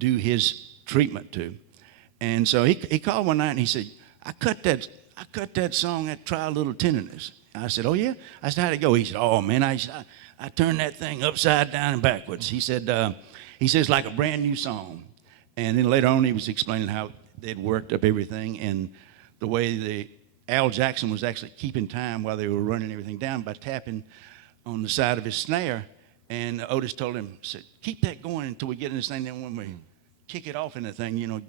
do his treatment to. And so he called one night and he said, I cut that song at Try a Little Tenderness. I said, oh yeah? I said, how'd it go? He said, oh man, I turned that thing upside down and backwards. He said, it's like a brand new song. And then later on he was explaining how they'd worked up everything and the way Al Jackson was actually keeping time while they were running everything down by tapping on the side of his snare. And Otis told him, said, keep that going until we get in this thing. Then when we kick it off in the thing,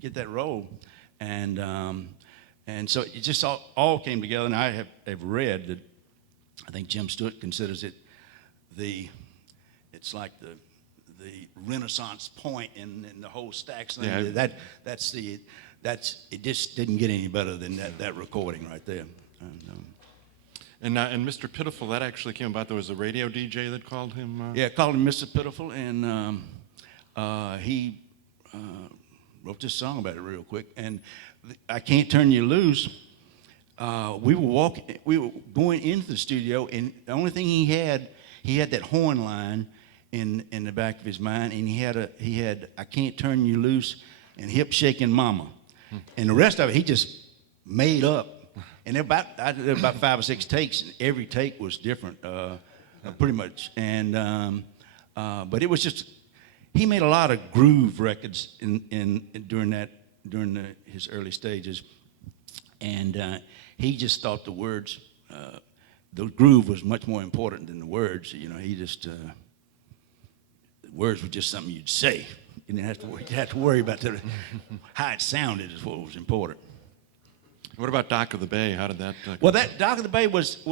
get that roll. And so it just all came together. And I have read that I think Jim Stewart considers it it's like the Renaissance point in the whole Stax thing. Yeah. It just didn't get any better than that recording right there. And Mr. Pitiful, that actually came about. There was a radio DJ that called him. Yeah, called him Mr. Pitiful, and he wrote this song about it real quick. And I Can't Turn You Loose. We were going into the studio, and the only thing he had that horn line in the back of his mind, and he had I Can't Turn You Loose and Hip Shaking Mama, and the rest of it he just made up. And I did about 5 or 6 takes, and every take was different, pretty much. And but it was just he made a lot of groove records during his early stages, and he just thought the words, the groove was much more important than the words. He just the words were just something you'd say. You didn't have to worry about how it sounded is what was important. What about Dock of the Bay? How did that? Well, that Dock of the Bay was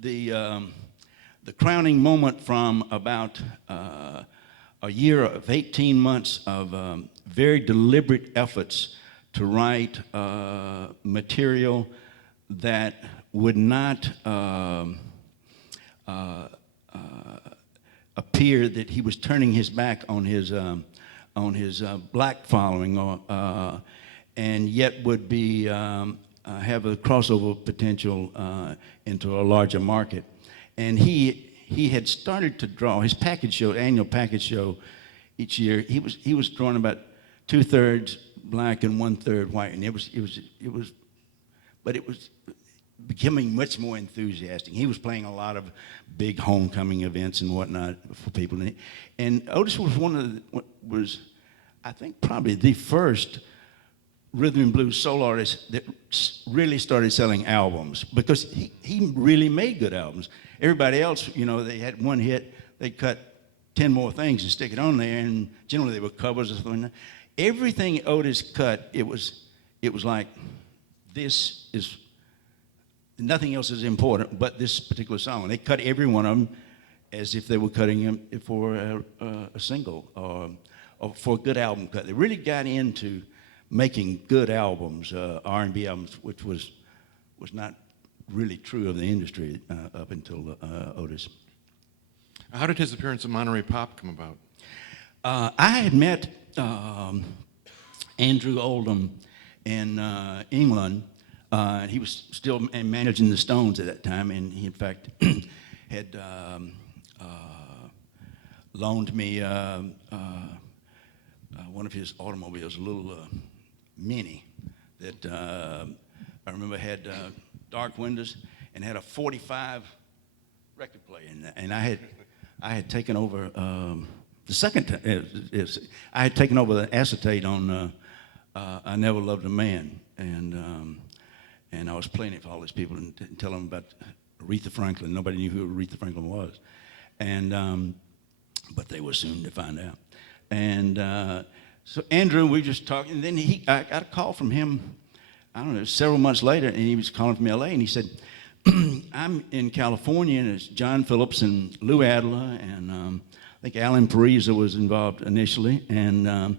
the crowning moment from about a year of 18 months of very deliberate efforts to write material that would not appear that he was turning his back on his black following, and yet would be have a crossover potential into a larger market. And he had started to draw his package show, annual package show, each year. He was drawing about 2/3 black and 1/3 white, and it was becoming much more enthusiastic. He was playing a lot of big homecoming events and whatnot for people. And Otis was I think probably the first rhythm and blues soul artist that really started selling albums, because he really made good albums. Everybody else, they had one hit, they cut 10 more things and stick it on there, and generally they were covers or something. Everything Otis cut, it was like, this is, nothing else is important but this particular song. And they cut every one of them as if they were cutting them for a single or for a good album cut. They really got into making good albums, R&B albums, which was not really true of the industry up until Otis. How did his appearance at Monterey Pop come about? I had met Andrew Oldham in England. He was still managing the Stones at that time, and he, in fact, had loaned me one of his automobiles, a little Mini that I remember had dark windows and had a 45 record player in that. And I had taken over the second time. I had taken over the acetate on I Never Loved a Man, and I was playing it for all these people and telling them about Aretha Franklin. Nobody knew who Aretha Franklin was, and but they were soon to find out. And so Andrew, we just talked, and then I got a call from him, I don't know, several months later, and he was calling from LA, and he said, I'm in California, and it's John Phillips and Lou Adler, and I think Alan Parisa was involved initially, and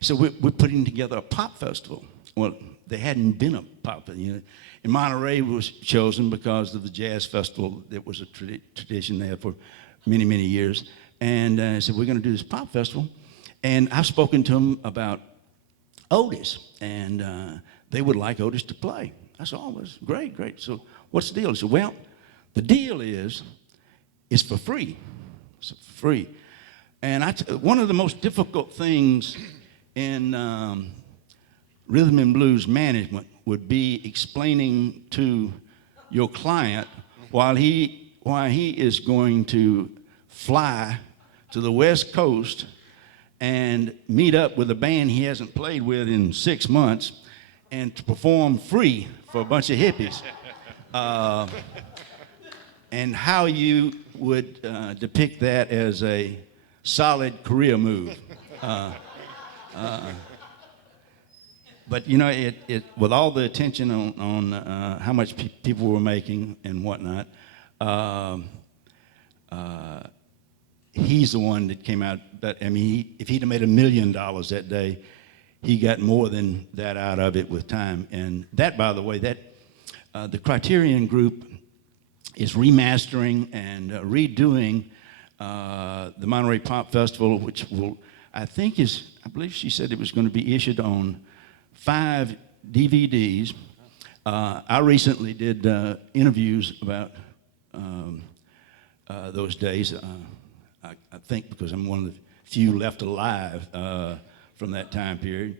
so we're putting together a pop festival. Well, there hadn't been a pop festival. And Monterey was chosen because of the jazz festival that was a tradition there for many, many years. And I said, we're going to do this pop festival. And I've spoken to them about Otis, and they would like Otis to play. I said, oh, that's great, great. So what's the deal? He said, well, the deal is it's for free. It's for free. And one of the most difficult things in rhythm and blues management would be explaining to your client why he is going to fly to the West Coast and meet up with a band he hasn't played with in 6 months and to perform free for a bunch of hippies. And how you would depict that as a solid career move. But you know, it with all the attention on how much people were making and whatnot, he's the one that came out. But I mean, if he'd have made $1 million that day, he got more than that out of it with time. And that, by the way, the Criterion Group is remastering and redoing the Monterey Pop Festival, which I believe she said it was going to be issued on 5 DVDs. I recently did interviews about those days. I think because I'm one of the few left alive from that time period.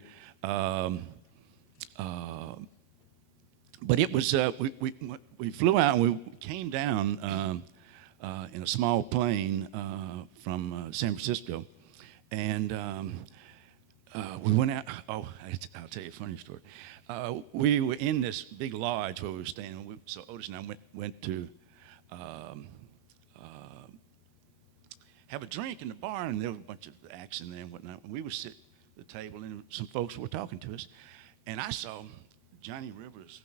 But it was, we flew out and we came down in a small plane from San Francisco. And we went out, I'll tell you a funny story. We were in this big lodge where we were staying. So Otis and I went to have a drink in the bar, and there were a bunch of acts in there and whatnot. And we were sitting at the table, and some folks were talking to us. And I saw Johnny Rivers,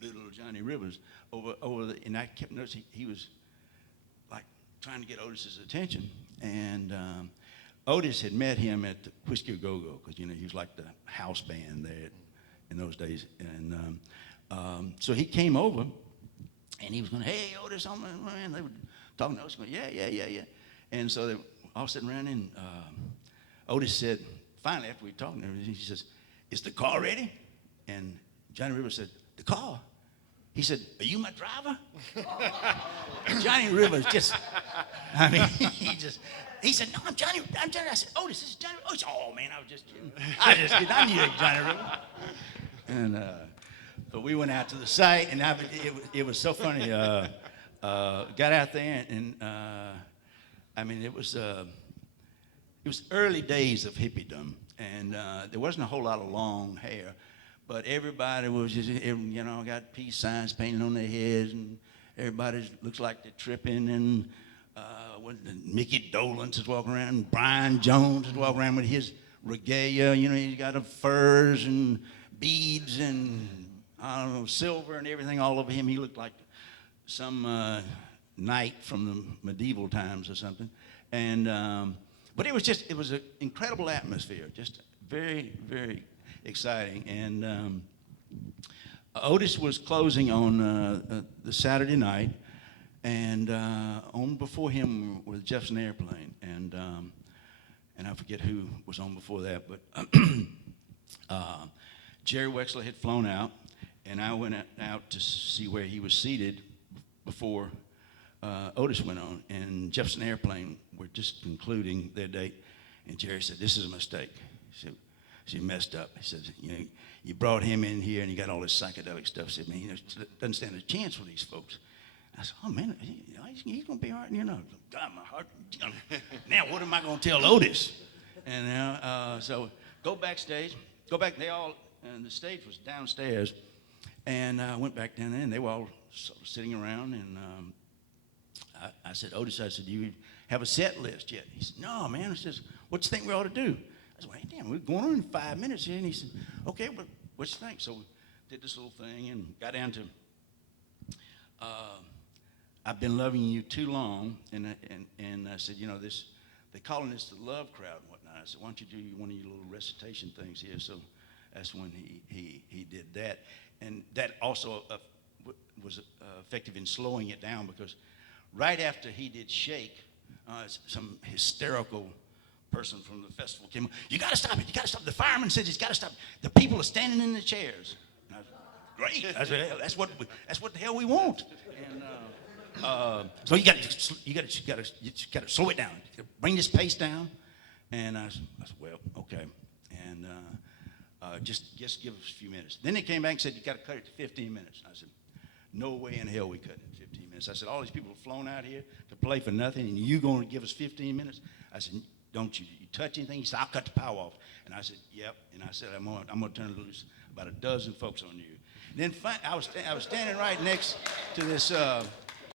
little Johnny Rivers, and I kept noticing he was like trying to get Otis's attention. And Otis had met him at the Whiskey A Go-Go, because you know he was like the house band there in those days. And so he came over, and he was going, "Hey, Otis, man." They were talking to Otis, going, "Yeah." And so they were all sitting around, and Otis said, finally, after we were talking, he says, "Is the car ready?" And Johnny Rivers said, "The car?" He said, "Are you my driver?" And Johnny Rivers just, I mean, he said, "No, I'm Johnny. I said, "Otis, this is Johnny." Oh, "Oh, man, I was just kidding. I knew it was Johnny Rivers." And but we went out to the site, and it was so funny. Got out there, and I mean, it was early days of hippiedom, and there wasn't a whole lot of long hair. But everybody was just, you know, got peace signs painted on their heads, and everybody looks like they're tripping. And Mickey Dolenz is walking around, and Brian Jones is walking around with his regalia. You know, he's got furs and beads and, I don't know, silver and everything all over him. He looked like some knight from the medieval times or something. And but it was an incredible atmosphere, just very, very exciting. And Otis was closing on the Saturday night, and on before him was Jefferson Airplane, and I forget who was on before that, but Jerry Wexler had flown out, and I went out to see where he was seated before Otis went on, and Jefferson Airplane were just concluding their date, and Jerry said, "This is a mistake." He said, "She messed up." He said, "You know, you brought him in here and you got all this psychedelic stuff." He said, "Man, he doesn't stand a chance with these folks." I said, "Oh man, he's gonna be all right." You know, God, my heart. Now what am I gonna tell Otis? And so go backstage, They all, and the stage was downstairs, and I went back down there, and they were all sort of sitting around, and I said, "Otis," I said, "do you have a set list yet?" He said, "No, man." I says, "What you think we ought to do?" I said, "Well, hey, damn, we're going on in 5 minutes here." And he said, "Okay, but what you think?" So we did this little thing and got down to, "I've been loving you too long," and I said, "You know, they're calling this the love crowd and whatnot." I said, "Why don't you do one of your little recitation things here?" So that's when he did that, and that also was effective in slowing it down, because right after he did Shake, some hysterical person from the festival came, "You got to stop it. You got to stop it. The fireman says he's got to stop it. The people are standing in the chairs." And I said, "Great." I said, "That's what the hell we want." So you got to slow it down. Bring this pace down. And I said, well, okay. And just give us a few minutes. Then they came back and said, you got to cut it to 15 minutes. I said, no way in hell we cut it to 15 minutes. I said, all these people have flown out here to play for nothing, and you going to give us 15 minutes? I said, don't you touch anything? He said, I'll cut the power off. And I said, yep. And I said, I'm going to turn loose about a dozen folks on you. Then I was standing right next to this